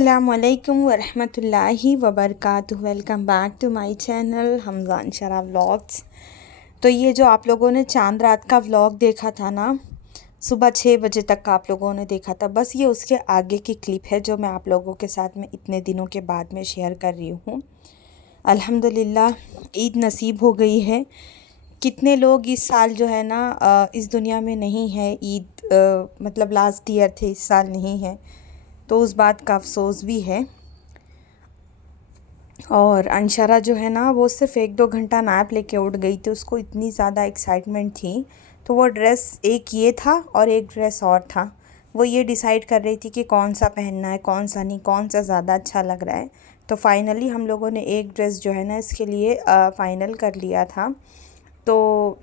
अस्सलामुअलैकुम वरहमतुल्लाहि वबरकातुहू। Welcome back to my channel Hamza Anshara vlogs. तो ये जो आप लोगों ने चांद रात का व्लॉग देखा था ना, सुबह 6 बजे तक का आप लोगों ने देखा था, बस ये उसके आगे की क्लिप है जो मैं आप लोगों के साथ में इतने दिनों के बाद में शेयर कर रही हूँ। अल्हम्दुलिल्लाह ईद नसीब हो गई है। कितने लोग इस साल जो है ना इस दुनिया में नहीं है, ईद मतलब लास्ट ईयर थे, इस साल नहीं है, तो उस बात का अफसोस भी है। और अंशरा जो है ना वो सिर्फ 1-2 घंटा नैप लेके उठ गई थी, उसको इतनी ज़्यादा एक्साइटमेंट थी। तो वो ड्रेस एक ये था और एक ड्रेस और था, वो ये डिसाइड कर रही थी कि कौन सा पहनना है, कौन सा नहीं, कौन सा ज़्यादा अच्छा लग रहा है। तो फाइनली हम लोगों ने एक ड्रेस जो है ना इसके लिए फ़ाइनल कर लिया था। तो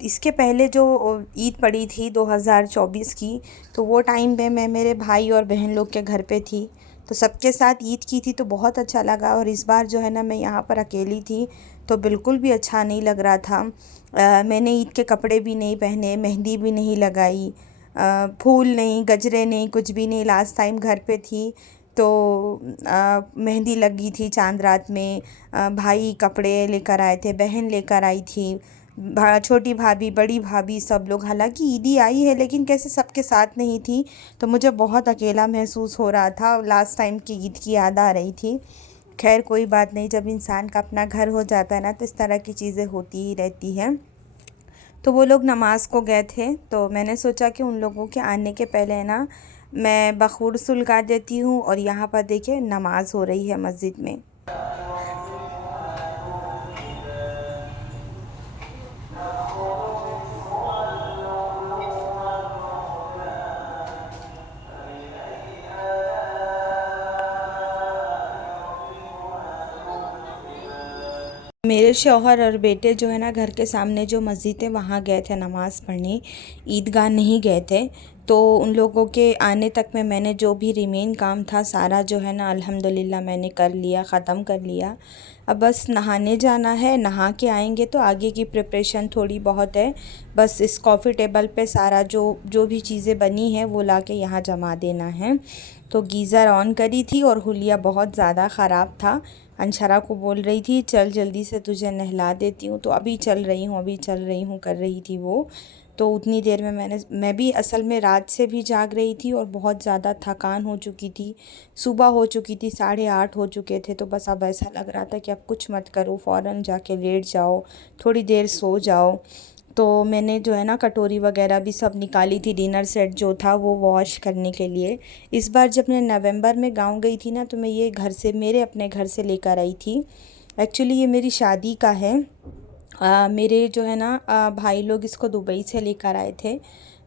इसके पहले जो ईद पड़ी थी 2024 की, तो वो टाइम पे मैं मेरे भाई और बहन लोग के घर पे थी, तो सबके साथ ईद की थी तो बहुत अच्छा लगा। और इस बार जो है ना मैं यहाँ पर अकेली थी तो बिल्कुल भी अच्छा नहीं लग रहा था। मैंने ईद के कपड़े भी नहीं पहने, मेहंदी भी नहीं लगाई, फूल नहीं, गजरे नहीं, कुछ भी नहीं। लास्ट टाइम घर पे थी तो मेहंदी लगी थी चांद रात में, भाई कपड़े लेकर आए थे, बहन लेकर आई थी, छोटी भाभी, बड़ी भाभी, सब लोग। हालांकि ईदी आई है लेकिन कैसे सबके साथ नहीं थी, तो मुझे बहुत अकेला महसूस हो रहा था। लास्ट टाइम की ईद की याद आ रही थी। खैर कोई बात नहीं, जब इंसान का अपना घर हो जाता है ना तो इस तरह की चीज़ें होती ही रहती हैं। तो वो लोग नमाज को गए थे, तो मैंने सोचा कि उन लोगों के आने के पहले ना मैं बखूर सुलगा देती हूँ। और यहाँ पर देखिए नमाज हो रही है मस्जिद में। मेरे शौहर और बेटे जो है ना घर के सामने जो मस्जिद है वहाँ गए थे नमाज़ पढ़ने, ईदगाह नहीं गए थे। तो उन लोगों के आने तक में मैंने जो भी रिमेन काम था सारा जो है ना अल्हम्दुलिल्लाह मैंने कर लिया, ख़त्म कर लिया। अब बस नहाने जाना है, नहा के आएंगे तो आगे की प्रिपरेशन थोड़ी बहुत है। बस इस कॉफ़ी टेबल पे सारा जो जो भी चीज़ें बनी है वो ला के यहाँ जमा देना है। तो गीज़र ऑन करी थी और हुलिया बहुत ज़्यादा ख़राब था। अंशरा को बोल रही थी चल जल्दी से तुझे नहला देती हूँ, तो अभी चल रही हूँ, अभी चल रही हूँ कर रही थी वो। तो उतनी देर में मैं भी असल में रात से भी जाग रही थी और बहुत ज़्यादा थकान हो चुकी थी। सुबह हो चुकी थी, 8:30 हो चुके थे। तो बस अब ऐसा लग रहा था कि अब कुछ मत करो, फ़ौरन जाके लेट जाओ, थोड़ी देर सो जाओ। तो मैंने जो है ना कटोरी वगैरह भी सब निकाली थी, डिनर सेट जो था वो वॉश करने के लिए। इस बार जब मैं नवंबर में गाँव गई थी ना तो मैं ये घर से, मेरे अपने घर से लेकर आई थी। एक्चुअली ये मेरी शादी का है। मेरे जो है ना भाई लोग इसको दुबई से लेकर आए थे,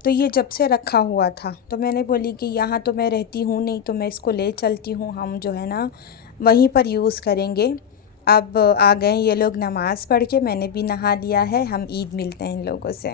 तो ये जब से रखा हुआ था तो मैंने बोली कि यहाँ तो मैं रहती हूँ नहीं, तो मैं इसको ले चलती हूँ, हम जो है ना वहीं पर यूज़ करेंगे। अब आ गए ये लोग नमाज़ पढ़ के, मैंने भी नहा लिया है। हम ईद मिलते हैं इन लोगों से।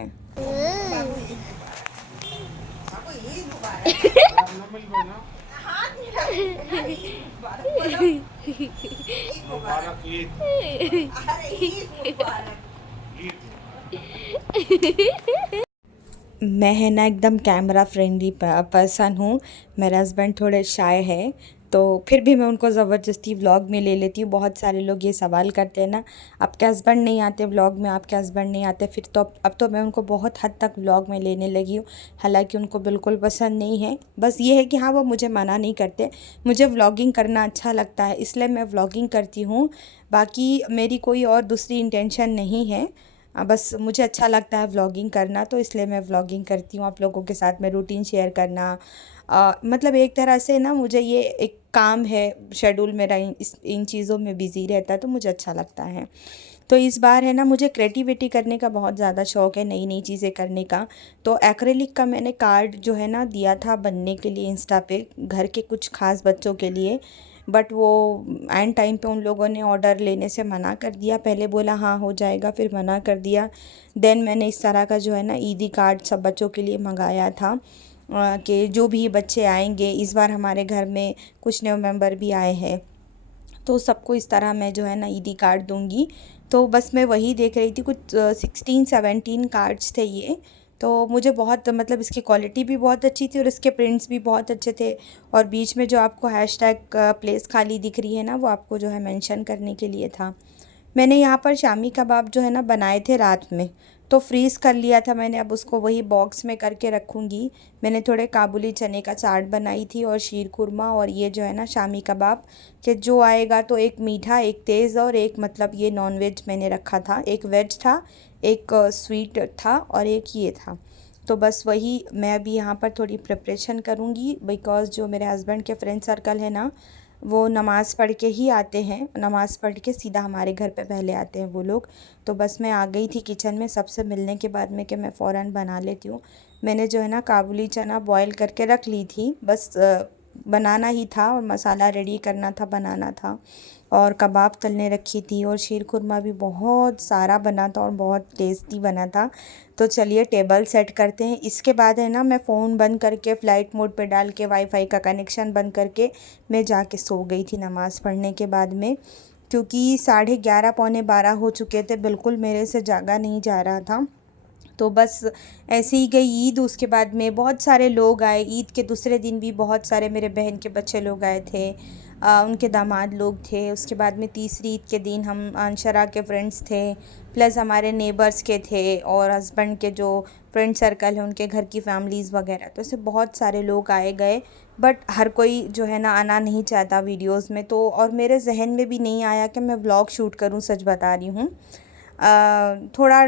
मैं है ना एकदम कैमरा फ्रेंडली पर्सन हूँ। मेरा हस्बैंड थोड़े शाय है, तो फिर भी मैं उनको ज़बरदस्ती व्लॉग में ले लेती हूँ। बहुत सारे लोग ये सवाल करते हैं ना, आपके हस्बैंड नहीं आते व्लॉग में, आपके हस्बैंड नहीं आते। फिर तो अब तो मैं उनको बहुत हद तक व्लॉग में लेने लगी हूँ। हालांकि उनको बिल्कुल पसंद नहीं है, बस ये है कि हाँ वो मुझे मना नहीं करते। मुझे व्लॉगिंग करना अच्छा लगता है इसलिए मैं व्लॉगिंग करती हूँ। बाकी मेरी कोई और दूसरी इंटेंशन नहीं है। बस मुझे अच्छा लगता है व्लॉगिंग करना, तो इसलिए मैं व्लॉगिंग करती हूँ। आप लोगों के साथ में रूटीन शेयर करना, मतलब एक तरह से ना मुझे ये एक काम है, शेड्यूल मेरा इन चीज़ों में बिज़ी रहता है तो मुझे अच्छा लगता है। तो इस बार है ना मुझे क्रिएटिविटी करने का बहुत ज़्यादा शौक़ है, नई नई चीज़ें करने का। तो एक्रेलिक का मैंने कार्ड जो है ना दिया था बनने के लिए इंस्टा पे, घर के कुछ ख़ास बच्चों के लिए। बट वो एंड टाइम पे उन लोगों ने ऑर्डर लेने से मना कर दिया। पहले बोला हाँ हो जाएगा, फिर मना कर दिया। देन मैंने इस तरह का जो है ना ईदी कार्ड सब बच्चों के लिए मंगाया था, कि जो भी बच्चे आएंगे, इस बार हमारे घर में कुछ न्यू मेंबर भी आए हैं, तो सबको इस तरह मैं जो है ना ईदी कार्ड दूंगी। तो बस मैं वही देख रही थी, कुछ 16-17 कार्ड्स थे ये। तो मुझे बहुत मतलब इसकी क्वालिटी भी बहुत अच्छी थी और इसके प्रिंट्स भी बहुत अच्छे थे। और बीच में जो आपको हैशटैग प्लेस खाली दिख रही है ना, वो आपको जो है मेंशन करने के लिए था। मैंने यहाँ पर शामी कबाब जो है ना बनाए थे रात में, तो फ्रीज़ कर लिया था मैंने, अब उसको वही बॉक्स में करके रखूँगी। मैंने थोड़े काबुली चने का चाट बनाई थी और शीर कुरमा, और ये जो है ना शामी कबाब के जो आएगा तो एक मीठा, एक तेज़ और एक मतलब ये नॉन वेज मैंने रखा था। एक वेज था, एक स्वीट था और एक ये था। तो बस वही मैं अभी यहाँ पर थोड़ी प्रिपरेशन करूँगी, बिकॉज़ जो मेरे हस्बैंड के फ्रेंड सर्कल है ना, वो नमाज़ पढ़ के ही आते हैं, नमाज़ पढ़ के सीधा हमारे घर पे पहले आते हैं वो लोग। तो बस मैं आ गई थी किचन में सबसे मिलने के बाद में कि मैं फ़ौरन बना लेती हूँ। मैंने जो है ना काबुली चना बॉयल करके रख ली थी, बस बनाना ही था और मसाला रेडी करना था, बनाना था। और कबाब तलने रखी थी और शीर खुरमा भी बहुत सारा बना था और बहुत टेस्टी बना था। तो चलिए टेबल सेट करते हैं। इसके बाद है ना मैं फ़ोन बंद करके फ़्लाइट मोड पे डाल के वाईफ़ाई का कनेक्शन बंद करके मैं जाके सो गई थी नमाज़ पढ़ने के बाद में, क्योंकि 11:30 पौने 12 हो चुके थे, बिल्कुल मेरे से जागा नहीं जा रहा था। तो बस ऐसे ही गई ईद। उसके बाद में बहुत सारे लोग आए। ईद के दूसरे दिन भी बहुत सारे मेरे बहन के बच्चे लोग आए थे, उनके दामाद लोग थे। उसके बाद में तीसरी ईद के दिन हम अंशरा के फ्रेंड्स थे, प्लस हमारे नेबर्स के थे और हस्बैंड के जो फ्रेंड सर्कल है उनके घर की फैमिलीज़ वगैरह। तो ऐसे बहुत सारे लोग आए गए, बट हर कोई जो है ना आना नहीं चाहता वीडियोस में। तो और मेरे जहन में भी नहीं आया कि मैं व्लॉग शूट करूं, सच बता रही हूँ। थोड़ा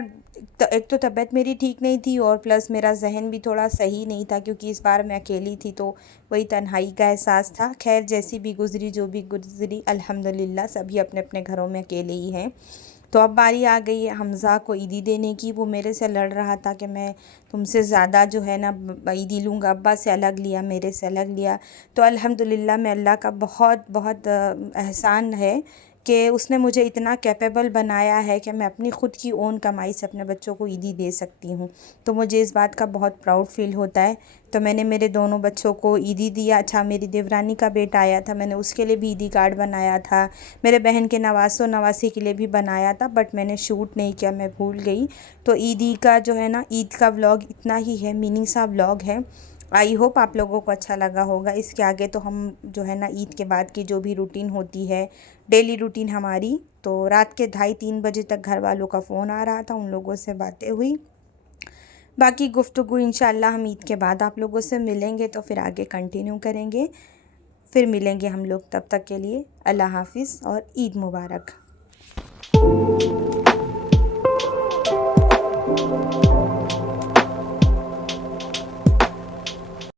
एक तो तबीयत मेरी ठीक नहीं थी और प्लस मेरा जहन भी थोड़ा सही नहीं था, क्योंकि इस बार मैं अकेली थी, तो वही तन्हाई का एहसास था। खैर जैसी भी गुज़री, जो भी गुज़री, अल्हम्दुलिल्लाह सभी अपने अपने घरों में अकेले ही हैं। तो अब बारी आ गई है हमज़ा को ईदी देने की। वो मेरे से लड़ रहा था कि मैं तुमसे ज़्यादा जो है ना ईदी लूँगा, अब्बा से अलग लिया, मेरे से अलग लिया। तो अल्हम्दुलिल्लाह मैं अल्लाह का बहुत बहुत एहसान है कि उसने मुझे इतना कैपेबल बनाया है कि मैं अपनी ख़ुद की ओन कमाई से अपने बच्चों को ईदी दे सकती हूँ। तो मुझे इस बात का बहुत प्राउड फ़ील होता है। तो मैंने मेरे दोनों बच्चों को ईदी दिया। अच्छा, मेरी देवरानी का बेटा आया था, मैंने उसके लिए भी ईदी कार्ड बनाया था। मेरे बहन के नवासों नवासी के लिए भी बनाया था, बट मैंने शूट नहीं किया, मैं भूल गई। तो ईदी का जो है ना, ईद का व्लॉग इतना ही है, मिनी सा व्लॉग है। आई होप आप लोगों को अच्छा लगा होगा। इसके आगे तो हम जो है ना ईद के बाद की जो भी रूटीन होती है, डेली रूटीन हमारी, तो रात के 2:30-3 बजे तक घर वालों का फ़ोन आ रहा था, उन लोगों से बातें हुई। बाकी गुफ्तगू इंशाल्लाह हम ईद के बाद आप लोगों से मिलेंगे तो फिर आगे कंटिन्यू करेंगे। फिर मिलेंगे हम लोग, तब तक के लिए अल्लाह हाफ़िज़ और ईद मुबारक।